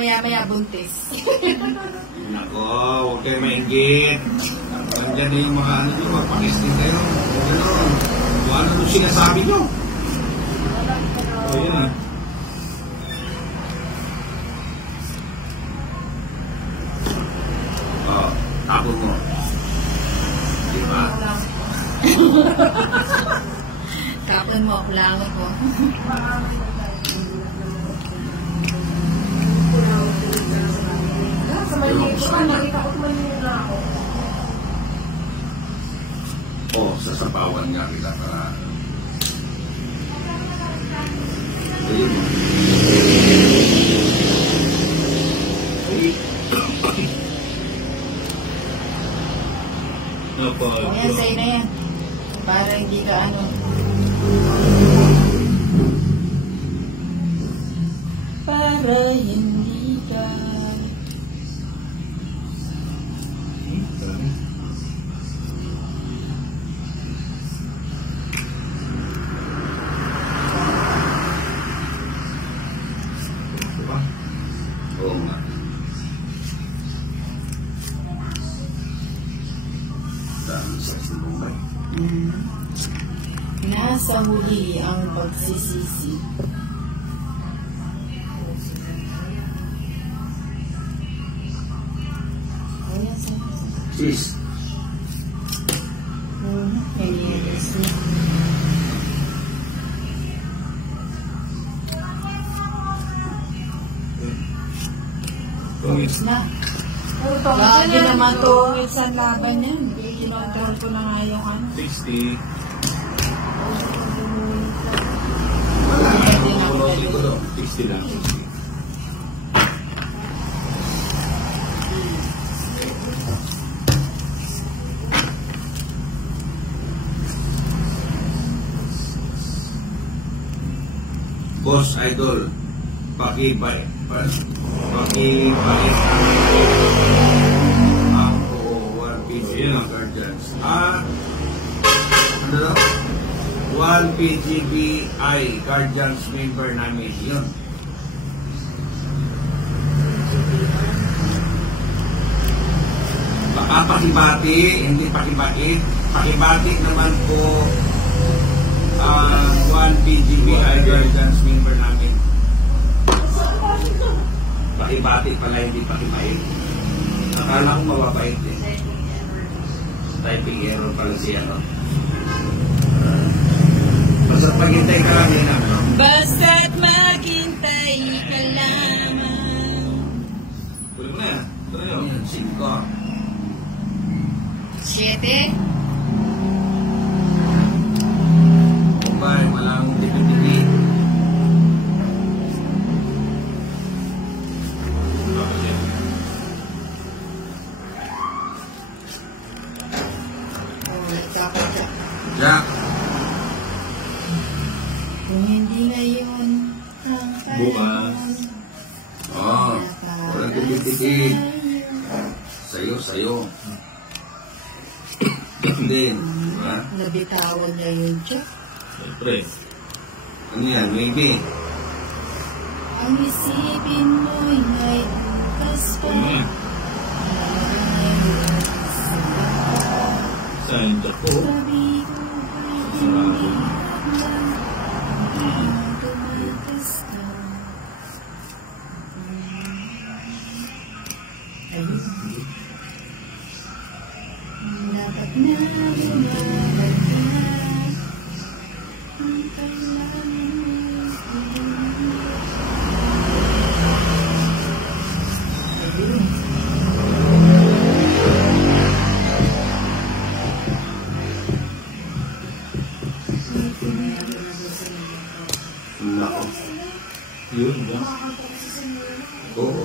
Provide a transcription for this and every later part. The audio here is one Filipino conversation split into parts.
maya-maya buntis. Nako, huwag kayo mainggit. Nandiyan na yung mga ano nyo, magpakistin kayo. Huwag gano'n. Kung ano nung sinasabi nyo. O, yun ah. O, tapon mo. Diba? Tapon mo, kulangot mo. O, sasapawan nga kita para... Ayun mo. Ayan, sa'yo na yan. Para hindi ka ano. Para hindi ka... Oo nga. Dami sa sinumay. Nasa huli ang pagsisisi. Ayan, sa'yo. Sis. Yes. Na. Lagi naman tungit sa laban yan. Kinontrol ko na nga yung ano. 60. Hindi na ako 60 lang. Boss Idol, pakibay. Pakibay ang one PGB Guardians. Ano daw? One PGBI Guardians member namin yun. Baka pakibati, hindi pakibati. Pakibati naman po one PGBI Guardians member namin. Pakibati pala, hindi pakibait. Akala ko mababait eh. Typing error pala siya, no? Basta't maghintay ka lang yun, no? Basta't maghintay ka lamang. Tuloy mo na yan. Tuloy mo yan. 5. 7. Kumbay, walang tipi-tipi. Jack. Kung hindi na yun ang Bukas. Walang tipi-tipi. Sayo. Din. Nabitawan niya yun, Jack. Siyempre. Ano yan? Maybe. Ang isipin mo'y may bukas pa. Ano yan? Saan Jack po? Sabi ko ba'y hindi tumakas ka. Ayun. Dapat na lumabag ka. Ang kailangan Nako. Yun ba? Oo.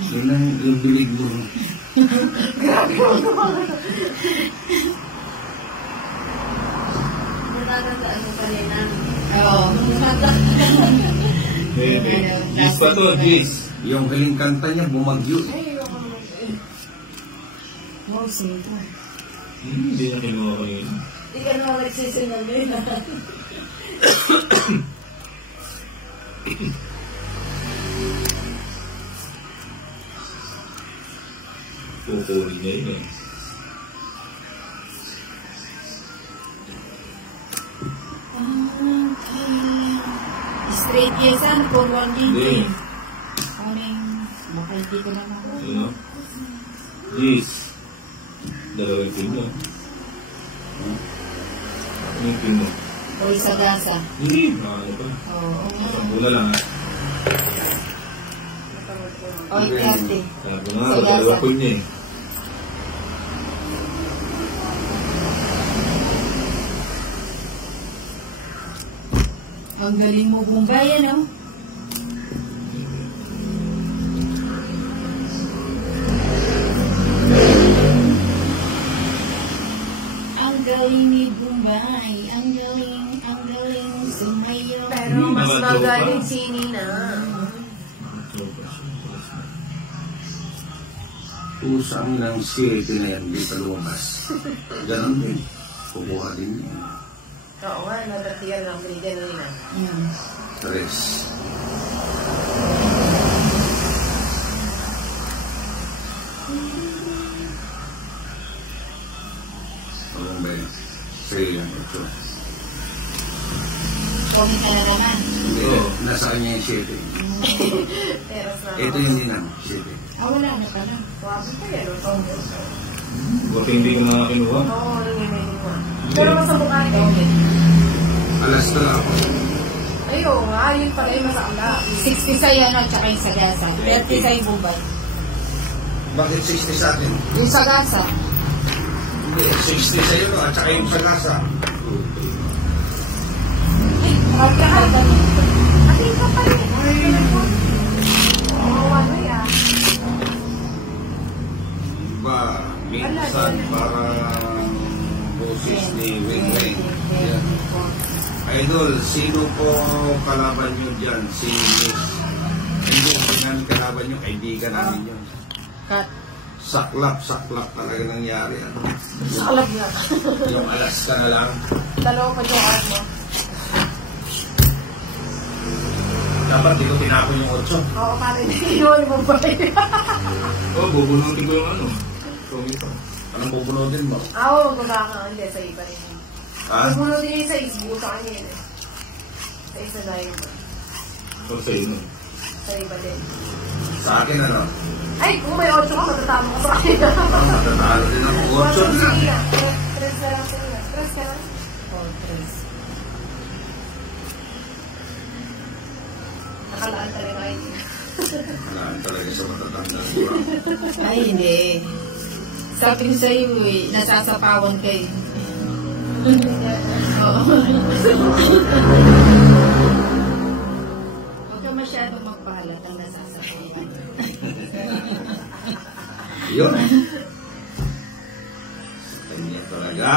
Yun lang yung bilig mo. grabe ako. Natatandaan mo pa rin na. Oo. Gis pa to, Gis. Yung galing kanta niya, bumagyo. Wow, sinto. Hindi na kinuha ko yun. Hindi ka naman nagsisinali na. Kukunin niya yun eh. Straight yesan, forward Hindi. din. Kaming, baka hindi ko na naman. Ano? Yes. Dalawang pin mo. Ano yung pin mo? O sa gasa. Hindi. Ano pa? Oo nga. Wala lang ha. O, ikarte. Sabi nga, dalawa pin niya eh. Ang galing mo Bombay, ano? Ang galing ni Bombay, ang galing sumayo. Pero mas magaling si Nina. Usang ng siete na yan, di pa lumabas. Ganon din. Kukuha din yan. Oo nga, natratiyan ng Brigyan Nina. Tres. Ano ba yun? Sa'yo yan, ito. Comment ka na naman. Hindi, nasa kanya yung siete. Teras na. Ito hindi naman, siete. Wala na pala. Wabi pa yan. Buti hindi ko na kinuha. Oo, nangyayari mo. Pero mas ang bukali kayo. Alas na ako. Ayaw nga, yun pala yung masakla. 60 sa'yo, ano, tsaka yung sagasa. 30 sa'yo Bombay. Bakit 60 sa atin? Yung sagasa. Hindi, 60 sa'yo no, at saka yung sagasa. Ay, magkakal ba niya? Ating ka pa rin. Oo, ano yan? Ba, minsan parang boses ni Weng-Weng. Yan. Idol, sino po kalaban nyo dyan? Si Miss. Hindi, hindi namin kalaban nyo, kaibigan namin yun. Cut. Saklap talaga nangyari. Ano? Saklap na. Yung alas ka na lang. Dalawa pa yung art mo. Dapat di ko tinapon yung 8. Oo, parang yun mo ba yun? Oo, bubunutin ko yung ano. Anong bubunutin mo? Oo, magbaga ka. Hindi, sa iba rin. Ha? Nagulo din yun sa isbo sa kanya yun eh. Sa isa na yun. So, sa inyo. Sa iba din. Sa akin ano? Ay, kung may 8 ka, matatama ka sa akin. Matatalo din ako. 8 na. 3 na lang sa'yo. 3 ka lang. Oh, 3. Nakalaan talaga kayo. Wala talaga sa matatanda. Ay, hindi. Sabi ko sa'yo eh, nasasapawan kayo. Oo. Huwag ka masyadong magpahalatang nasasapawan. Yun. Kanya talaga.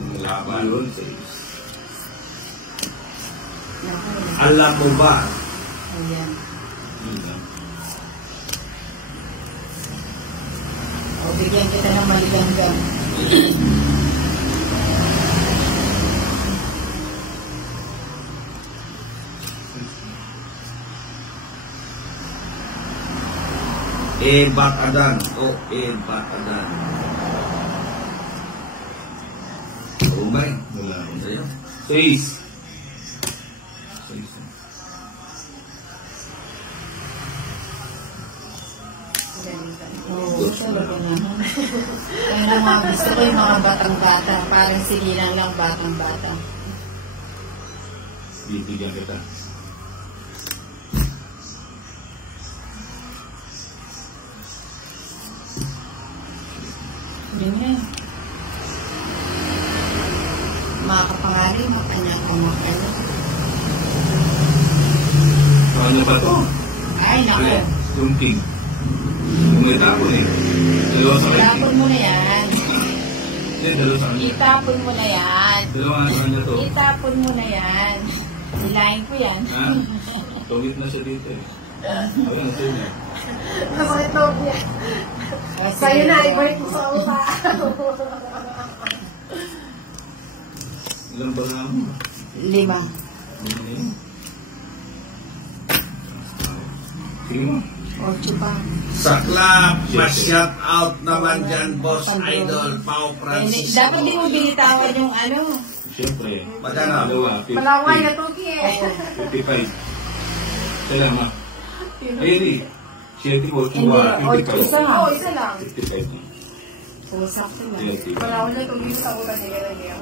Ang laban yun. Alam mo ba? Ayan. O, bigyan kita ng maligangga. Batadan o batadan. Umay. Wala akong sa'yo. 6. Oo, talaga naman. Kaya na mga gusto ko yung mga batang-bata. Parang silinan lang batang-bata. Bibigyan kita. Ganyan. Makakapangali, makanya-kamakanya. Ano ba to? Ay, naku. Yung king. Yung itapon eh. Dalawa sa kanya. Itapon mo na yan. Hindi, dalawa sa kanya. Itapon mo na yan. Dalawa nga sa kanya to. Itapon mo na yan. Hilahin ko yan. Ha? Tungit na siya dito eh. Ayun, ito yun eh. Masakit na ako yan. Sa'yo na, i-bite mo sa upa. Ilan ba na mo? 5. Ano na yun? Sige mo. 8 pa. Sa club, ma-shout out naman dyan, Boss Idol, Pao Francis. Dapat di mo binitawan yung ano. Siyempre. Magkano? Malaway na tuki eh. 55. Salamat. Eh, 7 po, 55. Isa lang. Oo, isa lang. 55. So, sakto lang. Malaway na tuki sa ulan nila.